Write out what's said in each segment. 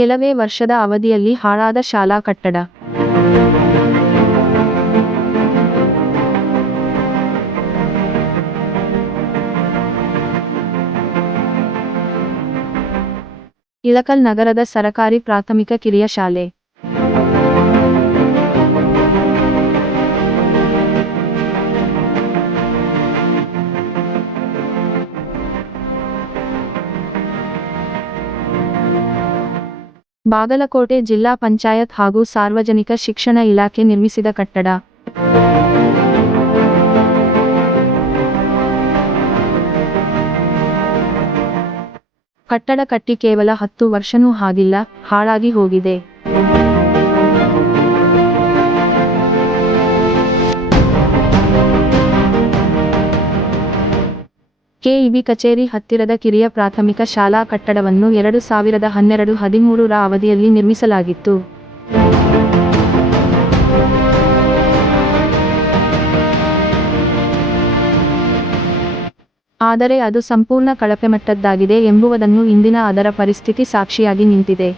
ಕೆಲವೇ ವರ್ಷದ ಅವಧಿಯಲ್ಲಿ ಹಾಳಾದ ಶಾಲಾ ಕಟ್ಟಡ. ಇಳಕಲ್ ನಗರದ ಸರಕಾರಿ ಪ್ರಾಥಮಿಕ ಕಿರಿಯ ಶಾಲೆ. ಬಾಗಲಕೋಟೆ ಜಿಲ್ಲಾ ಪಂಚಾಯತ್ ಹಾಗೂ ಸಾರ್ವಜನಿಕ ಶಿಕ್ಷಣ ಇಲಾಖೆ ನಿರ್ಮಿಸಿದ ಕಟ್ಟಡ. ಕಟ್ಟಡ ಕಟ್ಟಿ ಕೇವಲ 10 ವರ್ಷನೂ ಆಗಿಲ್ಲ, ಹಾಳಾಗಿ ಹೋಗಿದೆ. ಕೆಇಬಿ ಕಚೇರಿ ಹತ್ತಿರದ ಕಿರಿಯ ಪ್ರಾಥಮಿಕ ಶಾಲಾ ಕಟ್ಟಡವನ್ನು 2012-13 ರ ಅವಧಿಯಲ್ಲಿ ನಿರ್ಮಿಸಲಾಗಿತ್ತು. ಆದರೆ ಅದು ಸಂಪೂರ್ಣ ಕಳಪೆಮಟ್ಟದ್ದಾಗಿದೆ ಎಂಬುದನ್ನು ಇಂದಿನ ಅದರ ಪರಿಸ್ಥಿತಿ ಸಾಕ್ಷಿಯಾಗಿ ನಿಂತಿದೆ.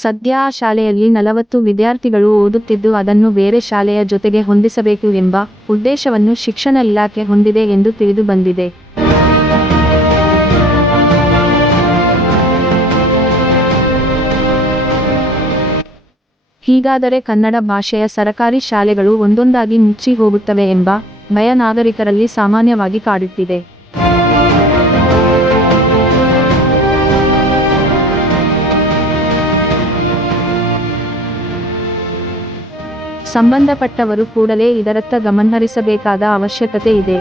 ಸದ್ಯ ಆ ಶಾಲೆಯಲ್ಲಿ 40 ವಿದ್ಯಾರ್ಥಿಗಳು ಓದುತ್ತಿದ್ದು ಅದನ್ನು ಬೇರೆ ಶಾಲೆಯ ಜೊತೆಗೆ ಹೊಂದಿಸಬೇಕು ಎಂಬ ಉದ್ದೇಶವನ್ನು ಶಿಕ್ಷಣ ಇಲಾಖೆ ಹೊಂದಿದೆ ಎಂದು ತಿಳಿದು ಬಂದಿದೆ. ಹೀಗಾದರೆ ಕನ್ನಡ ಭಾಷೆಯ ಸರಕಾರಿ ಶಾಲೆಗಳು ಒಂದೊಂದಾಗಿ ಮುಚ್ಚಿ ಹೋಗುತ್ತವೆ ಎಂಬ ಭಯ ನಾಗರಿಕರಲ್ಲಿ ಸಾಮಾನ್ಯವಾಗಿ ಕಾಡುತ್ತಿದೆ. ಸಂಬಂಧಪಟ್ಟವರು ಕೂಡಲೇ ಇದರತ್ತ ಗಮನಹರಿಸಬೇಕಾದ ಅವಶ್ಯಕತೆ ಇದೆ.